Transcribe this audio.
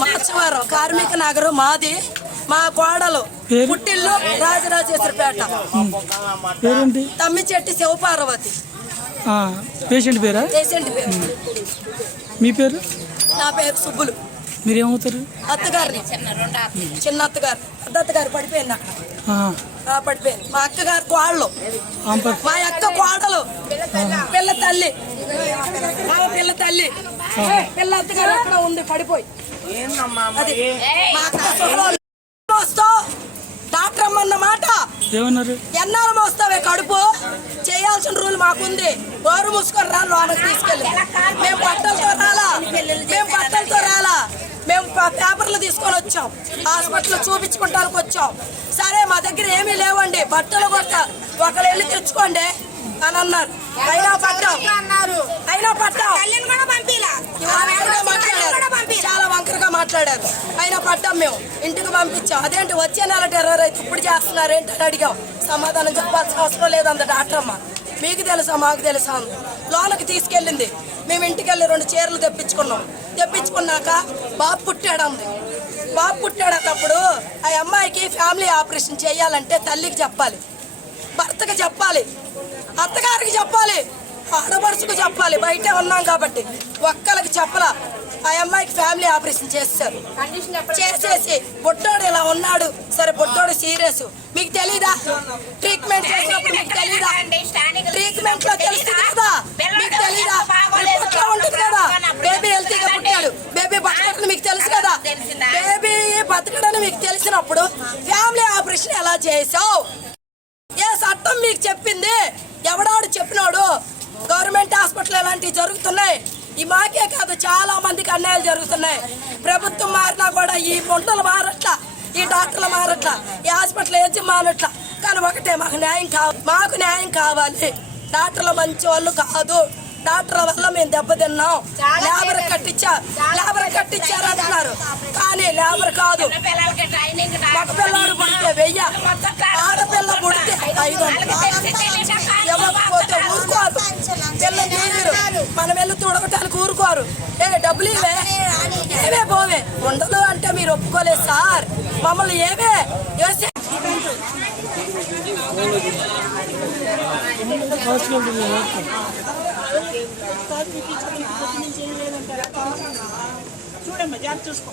మార్చవరం కార్మిక నగరం మాది. మా కోడలు? పుట్టిల్లు రాజరాజేశ్వరపేట. పేరేంటి? తమ్మిచెట్టి శివపార్వతి. పేషెంట్ పేరా? పేషెంట్ పేరు. మీ పేరు? నా పేరు సుబ్బులు. మీరేమవుతారు? అత్తగారిని చిన్న అత్తగారు. పెద్ద అత్తగారు పడిపోయింది అక్కడ. పడిపోయింది. మా అక్కగారు కోడలు ఆంప మా అక్క కోడలు. పిల్ల తల్లి. మా పిల్ల తల్లి. పిల్ల అత్తగారు అక్కడ ఉంది పడిపోయి. అది మా అక్క సుఖంలో మోస్తో డాక్టర్ అమ్మన్న మాట. ఏమన్నారు? ఎన్నాళ్ళు మోస్తావే కడుపు? చేయాల్సిన రూల్ మాకుంది. గోరు మూసుకొని రా లోనకి తీసుకెళ్ళి. మేము బట్టలతో రాలా. మేము బట్టలతో రాలా. మేము పేపర్లు తీసుకొని వచ్చాం. హాస్పిటల్ చూపించుకుంటానికి వచ్చాం. సరే మా దగ్గర ఏమీ లేవండి. బట్టలు కొట్ట ఒకళ్ళు వెళ్ళి తెచ్చుకోండి అని అన్నారు. అయినా పట్టాం అయినా పట్టాం మాట్లాడారు. ఆయన పడ్డాం మేము. ఇంటికి పంపించాం. అదేంటి? వచ్చే నెల టెర్రర్ అయితే ఇప్పుడు చేస్తున్నారు ఏంటి అని అడిగాం. సమాధానం చెప్పాల్సిన అవసరం లేదంత డాక్టర్ అమ్మ. మీకు తెలుసా? మాకు తెలుసా లోనకి తీసుకెళ్ళింది. మేము ఇంటికి వెళ్ళి రెండు చీరలు తెప్పించుకున్నాం. తెప్పించుకున్నాక బాబు పుట్టాడు బాబు పుట్టాడేటప్పుడు ఆ అమ్మాయికి ఫ్యామిలీ ఆపరేషన్ చేయాలంటే తల్లికి చెప్పాలి. భర్తకి చెప్పాలి. అత్తగారికి చెప్పాలి. ఆడపడుచుకు చెప్పాలి. బయటే ఉన్నాం కాబట్టి ఒక్కరికి చెప్పలా. ఆ అమ్మాయికి ఫ్యామిలీ ఆపరేషన్ చేస్తారు చేసేసి బొట్టోడు ఇలా ఉన్నాడు. సరే బొట్టోడు సీరియస్ మీకు తెలీదా? ట్రీట్మెంట్ చేసినప్పుడు మీకు తెలీదా? ట్రీట్మెంట్లో తెలుస్తుంది కదా. మీకు తెలీదా? రిపోర్ట్లో ఉంటుంది కదా. బేబీ హెల్తీగా పుట్టాడు. బేబీ బతకడని మీకు తెలుసు కదా. బేబీ బతకడని మీకు తెలిసినప్పుడు ఫ్యామిలీ ఆపరేషన్ ఎలా చేసావు? ఏ చట్టం మీకు చెప్పింది. ఎవడాడు చెప్పినాడు? గవర్నమెంట్ హాస్పిటల్ ఇలాంటివి జరుగుతున్నాయి. ఈ మాకే కాదు చాలా మందికి అన్యాయాలు జరుగుతున్నాయి. ప్రభుత్వం మారినా కూడా ఈ గుంటలు మారట్లా ఈ డాక్టర్లు మారట్లా ఈ హాస్పిటల్ ఏజీ మారట్లా. కానీ ఒకటే మాకు న్యాయం కావాలి. మాకు న్యాయం కావాలి. డాక్టర్లు మంచి వాళ్ళు కాదు. డాక్టర్ల వల్ల మేము దెబ్బతిన్నాం. లేబర్ కట్టించారు లేబర్ కట్టించారు అంటున్నారు. కానీ లేబర్ కాదు. మగ పిల్లాడు పుడితే వెయ్య. ఆడపిల్ల పుడితే ఐదు వందలు ఇవ్వకపోతే ఊరుకోరు పిల్ల నీరు మనం వెళ్ళి తుడగటానికి ఊరుకోరు ఏ డబ్బులు ఇవే? ఏవే పోవే? ఉండదు అంటే మీరు ఒప్పుకోలేదు సార్. మమ్మల్ని ఏవే? చూడమ్మా జాగ్రత్త చూసుకో.